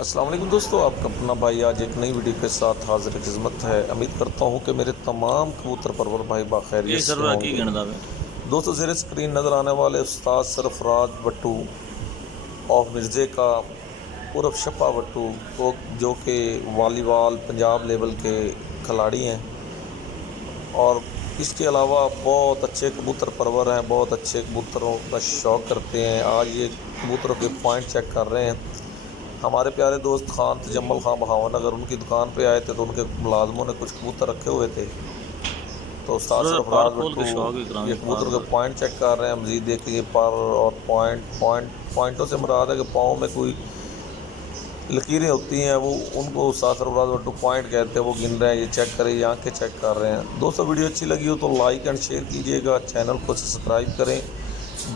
السلام علیکم دوستو، آپ کا اپنا بھائی آج ایک نئی ویڈیو کے ساتھ حاضر خدمت ہے۔ امید کرتا ہوں کہ میرے تمام کبوتر پرور بھائی باخیریت سے ہوں گے۔ دوستو زیر اسکرین نظر آنے والے استاد سرفراز بٹو آف مرزے کا عرف شپا بٹو جو کہ والی بال پنجاب لیول کے کھلاڑی ہیں، اور اس کے علاوہ بہت اچھے کبوتر پرور ہیں، بہت اچھے کبوتروں کا شوق کرتے ہیں۔ آج یہ کبوتروں کے پوائنٹ چیک کر رہے ہیں۔ ہمارے پیارے دوست تجمل بہاولنگر ان کی دکان پہ آئے تھے، تو ان کے ملازموں نے کچھ کبوتر رکھے ہوئے تھے، تو استاد سرفراز بٹو یہ کبوتر کے پوائنٹ چیک کر رہے ہیں۔ مزید دیکھیے پر اور پوائنٹوں سے مراد ہے کہ پاؤں میں کوئی لکیریں ہوتی ہیں، وہ ان کو استاد سرفراز بٹو پوائنٹ کہتے ہیں، وہ گن رہے ہیں۔ یہ چیک کریں، یہ آنکھیں چیک کر رہے ہیں۔ دوستو ویڈیو اچھی لگی ہو تو لائک اینڈ شیئر کیجیے گا، چینل کو سبسکرائب کریں،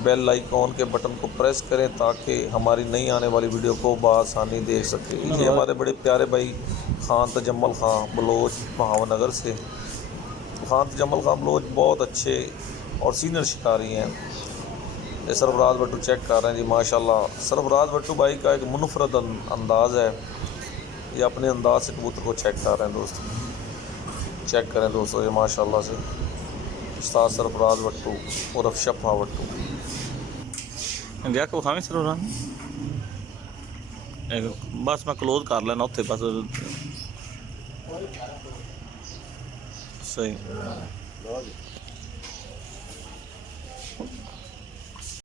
بیل آئیکن کے بٹن کو پریس کریں تاکہ ہماری نئی آنے والی ویڈیو کو بآسانی دیکھ سکیں۔ یہ ہمارے بڑے پیارے بھائی تجمل بلوچ بہاولنگر سے۔ تجمل بلوچ بہت اچھے اور سینئر شکاری ہیں۔ یہ سرفراز بٹو چیک کر رہے ہیں جی، ماشاءاللہ سرفراز بٹو بھائی کا ایک منفرد انداز ہے، یہ اپنے انداز سے کبوتر کو چیک کر رہے ہیں۔ دوستو چیک کریں دوستو، یہ ماشاءاللہ سے استاد سرفراز بٹو عرف شپا بٹو دیکھ اٹھاویں سرفراز بس میں کلوز کر لینا اتنے بس صحیح